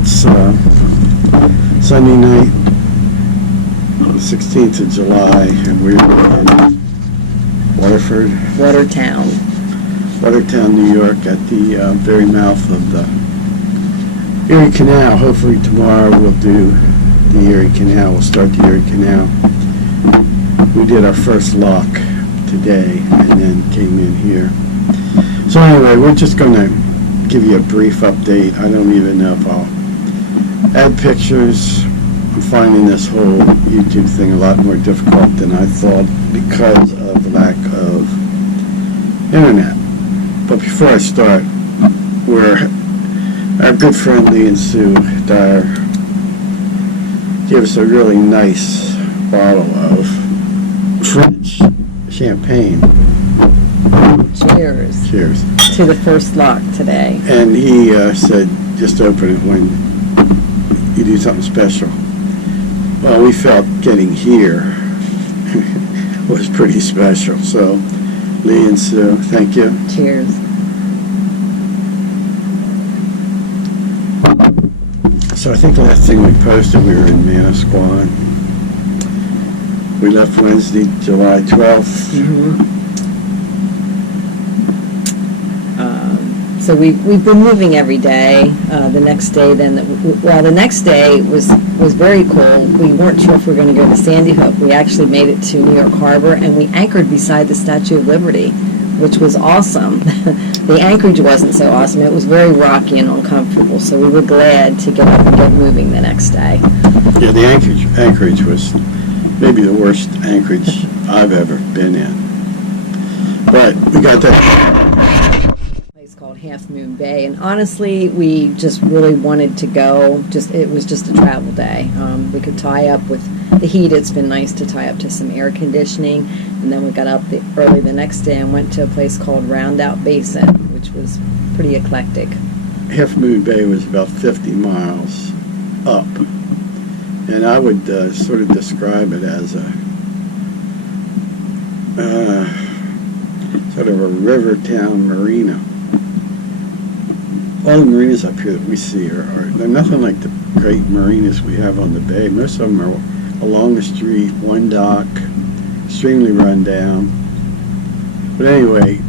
It's Sunday night, the 16th of July, and we're in Waterford, Watertown, New York, at the very mouth of the Earie Canal. Hopefully tomorrow we'll do the Earie Canal. We'll start the Earie Canal. We did our first lock today and then came in here. So anyway, we're just going to give you a brief update. I don't even know if I'll add pictures. I'm finding this whole YouTube thing a lot more difficult than I thought because of the lack of internet. But before I start, our good friend Lee and Sue Dyer gave us a really nice bottle of French champagne. Cheers. Cheers. To the first lock today. And he said, just open it when you do something special. Well, we felt getting here was pretty special. So, Lee and Sue, thank you. Cheers. So I think the last thing we posted, we were in Manasquan. We left Wednesday, July 12th. So we've been moving every day. The next day, the next day was very cold. We weren't sure if we were going to go to Sandy Hook. We actually made it to New York Harbor, and we anchored beside the Statue of Liberty, which was awesome. The anchorage wasn't so awesome. It was very rocky and uncomfortable, so we were glad to get up and get moving the next day. Yeah, the anchorage was maybe the worst anchorage I've ever been in. But we got that Place called Half Moon Bay, and honestly, we just really wanted to go. It was just a travel day. We could tie up with the heat. It's been nice to tie up to some air conditioning, and then we got up early the next day and went to a place called Roundout Basin, which was pretty eclectic. Half Moon Bay was about 50 miles up, and I would sort of describe it as a sort of a river town marina. All the marinas up here that we see they're nothing like the great marinas we have on the bay. Most of them are along the street, one dock, extremely run down. But anyway,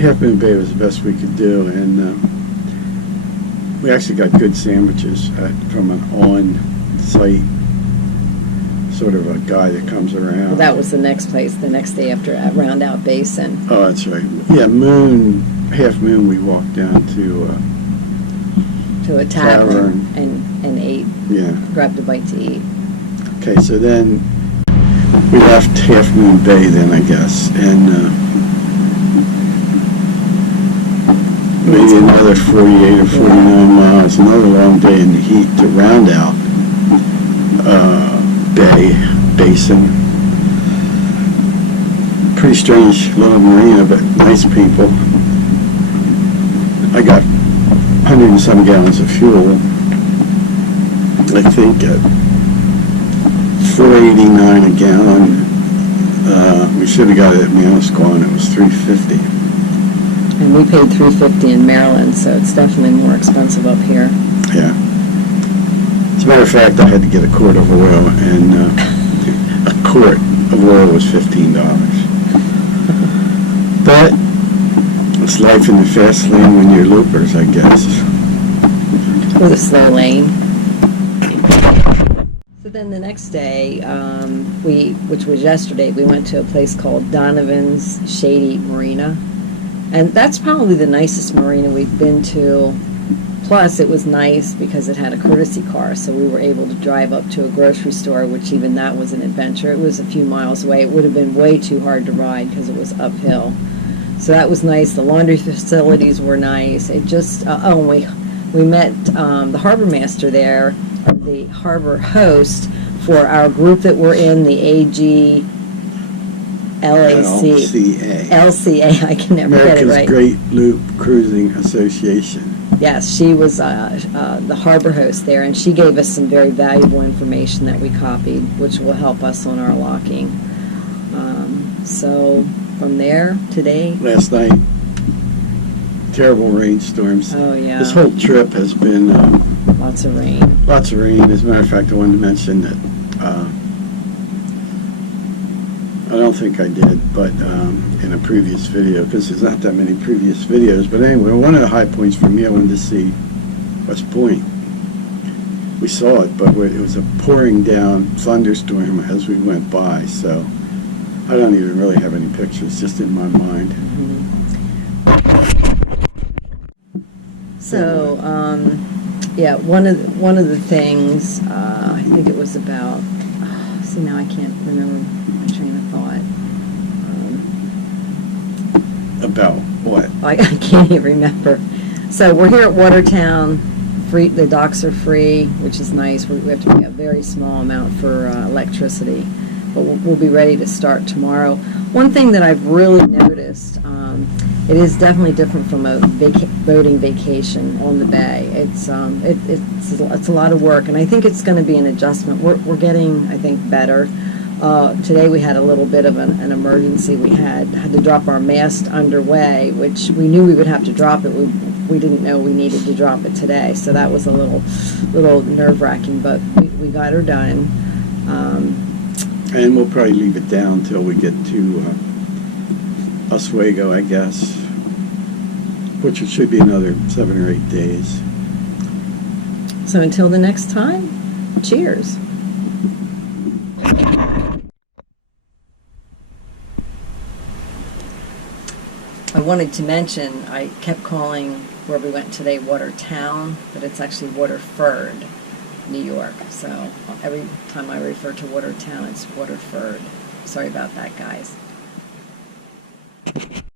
Half Moon Bay was the best we could do, and we actually got good sandwiches from an on-site sort of a guy that comes around. Well, that was the next place, the next day after at Roundout Basin. Oh, that's right. Yeah, Half Moon, we walked down to a tavern and ate. Yeah. Grabbed a bite to eat. Okay, so then we left Half Moon Bay then, I guess, and maybe another 48 or 49 miles, another long day in the heat to Roundout Basin. Pretty strange little marina, but nice people. I got 100 and some gallons of fuel, I think at $4.89 a gallon. We should have got it at Manasquan. It was $3.50. And we paid $3.50 in Maryland, so it's definitely more expensive up here. Yeah. As a matter of fact, I had to get a quart of oil, and a quart of oil was $15. But it's life in the fast lane when you're loopers, I guess. Or the slow lane. So then the next day, which was yesterday, we went to a place called Donovan's Shady Marina. And that's probably the nicest marina we've been to. Plus, it was nice because it had a courtesy car, so we were able to drive up to a grocery store, which even that was an adventure. It was a few miles away. It would have been way too hard to ride because it was uphill. So that was nice. The laundry facilities were nice. It just, we met the harbor master there, or the harbor host for our group that we're in, the AG LCA, I can never get it right. America's Great Loop Cruising Association. Yes, she was the harbor host there, and she gave us some very valuable information that we copied, which will help us on our locking. So from there, today... Last night, terrible rainstorms. Oh, yeah. This whole trip has been Lots of rain. Lots of rain. As a matter of fact, I wanted to mention that, I don't think I did, but in a previous video, because there's not that many previous videos, but anyway, one of the high points for me, I wanted to see West Point. We saw it, but it was a pouring down thunderstorm as we went by, so I don't even really have any pictures, just in my mind. So, yeah, one of the things, I think it was about, see, now I can't remember my train of thought. About what? I can't even remember. So we're here at Watertown. Free, the docks are free, which is nice. We have to pay a very small amount for electricity, but we'll be ready to start tomorrow. One thing that I've really noticed, it is definitely different from a boating vacation on the bay. It's a lot of work, and I think it's going to be an adjustment. We're getting, I think, better. Today we had a little bit of an emergency. We had to drop our mast underway, which we knew we would have to drop it. We didn't know we needed to drop it today, so that was a little nerve-wracking, but we got her done. And we'll probably leave it down till we get to Oswego, I guess, which it should be another 7 or 8 days. So until the next time, cheers. I wanted to mention, I kept calling where we went today Watertown, but it's actually Waterford, New York. So every time I refer to Watertown, it's Waterford. Sorry about that, guys.